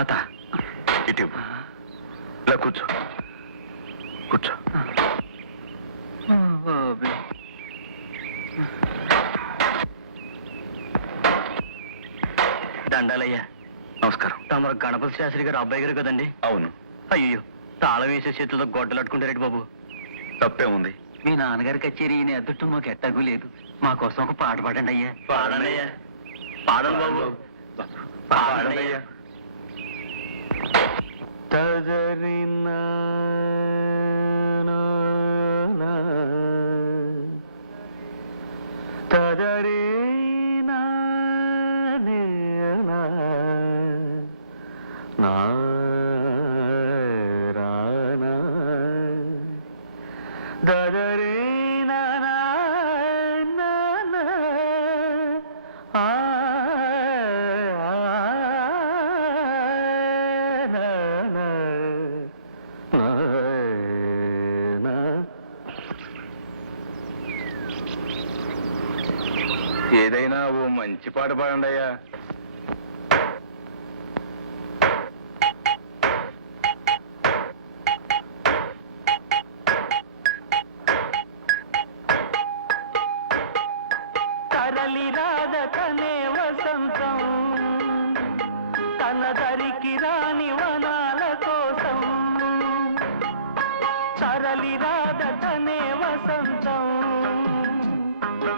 తాత ఇటు ఇలా కూర్చో కూర్చో. దండాలయ్యా. నమస్కారం. తమరు గణపతి శాస్త్రి గారు అబ్బాయి గారు కదండి? అవును. అయ్యో, తాళం వేసే చేతులతో గొడ్డలట్టుకుంటారేంటి బాబు? తప్పే ఉంది. మీ నాన్నగారి కచేరీ ఈయన అదృష్టం మాకు ఎట్టాగూ లేదు. మా కోసం ఒక పాట పాడండి అయ్యా. పాడండి అయ్యా. పాడండి బాబు. పాడండి అయ్యా. ఏదైనా ఓ మంచి పాట పాడండి అయ్యా. తరలి రాదతనే వసంతం, తన దరికి రాని వనాల కోసం. తరలి రాదతనే వసంతం,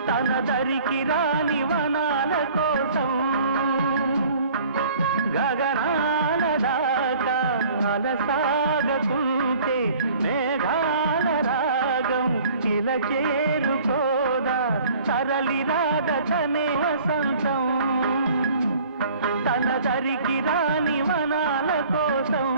తన దరికి రాని వనాల కోసం. గగనాల దాకా అలసాగకుంటే మేఘాల రాగం ఇలా చేరుకోదా. తరలి రాదతనే వసంతం, తన దరికి రాని వనాల కోసం.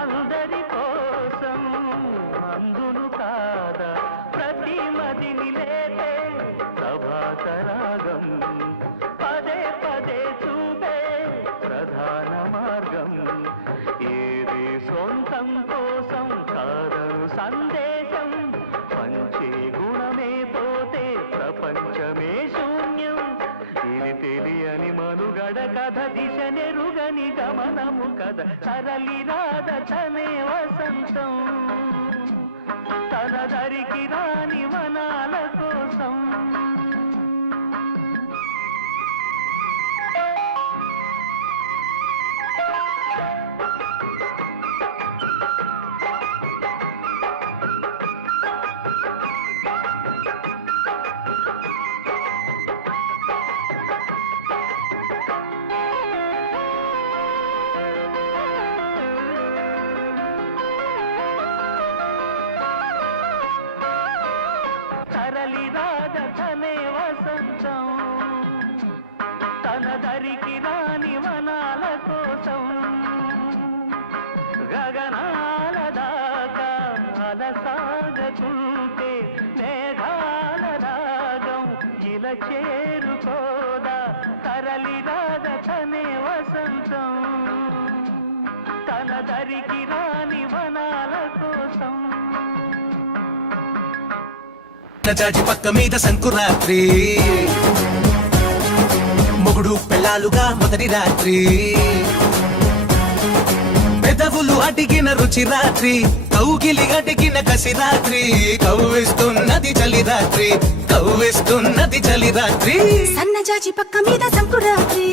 అందరి కోసం అందును కాదా ప్రతి మదిని లేదే ప్రభాత రాగం. పదే పదే చూపే ప్రధాన మార్గం. ఏది సొంతం కోసం కాదను సందేశం. పంచే గుణమే పోతే ప్రపంచమే శూన్యం. ఇది తెలియని మనుగడ కథ, దిశ నెరుగని గమనము కథ. తరలి రాదతనే వసంతం, తన దరికి రాని వనాల కోసం. తరలి రాదతనే వసంతం, తన దరికి రాని వనాల కోసం. గగనాల దాకా అలసాగకుంటే మేఘాల రాగం ఇలా చేరుకోదా. తరలి రాదతనే వసంతం, తన దరికి రాని వనాల కోసం. జాజి పక్క మీద సంకురాత్రి, మొగుడు పెళ్ళాలుగా మొదటి రాత్రి. పెదవులు అడిగిన రుచి రాత్రి, కౌగిలి అడిగిన కసి రాత్రి. కవ్విస్తున్నది చలి రాత్రి, కవ్విస్తున్నది చలి రాత్రి. సన్న జాజి పక్క మీద సంకురాత్రి,